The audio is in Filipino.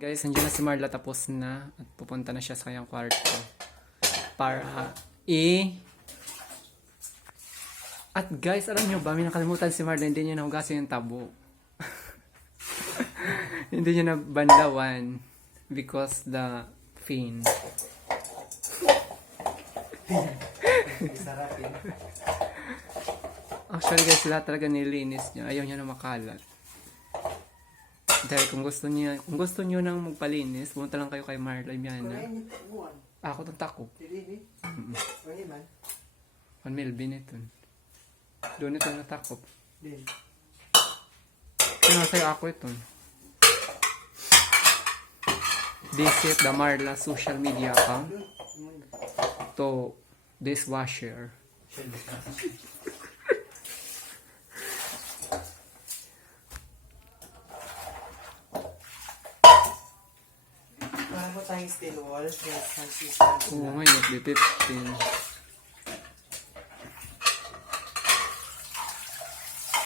Guys, nandiyan na si Marla, tapos na at pupunta na siya sa kanyang kwarto para At guys, alam nyo ba, may nakalimutan si Marla, hindi niya nahugasin yung tabo. Hindi niya na bandawan because the pain. Actually guys, lahat talaga nilinis niya. Ayaw niya na makalat. Dahil kung gusto niyo nang magpalinis, pumunta lang kayo kay Marla Miana. Ako itong takop. 1 Melvin ito. Doon ito na takop. Kaya sa'yo ako ito. Visit the Marla social media account to dishwasher. Tayong steel wall, yes, Oo, ngayon, 15.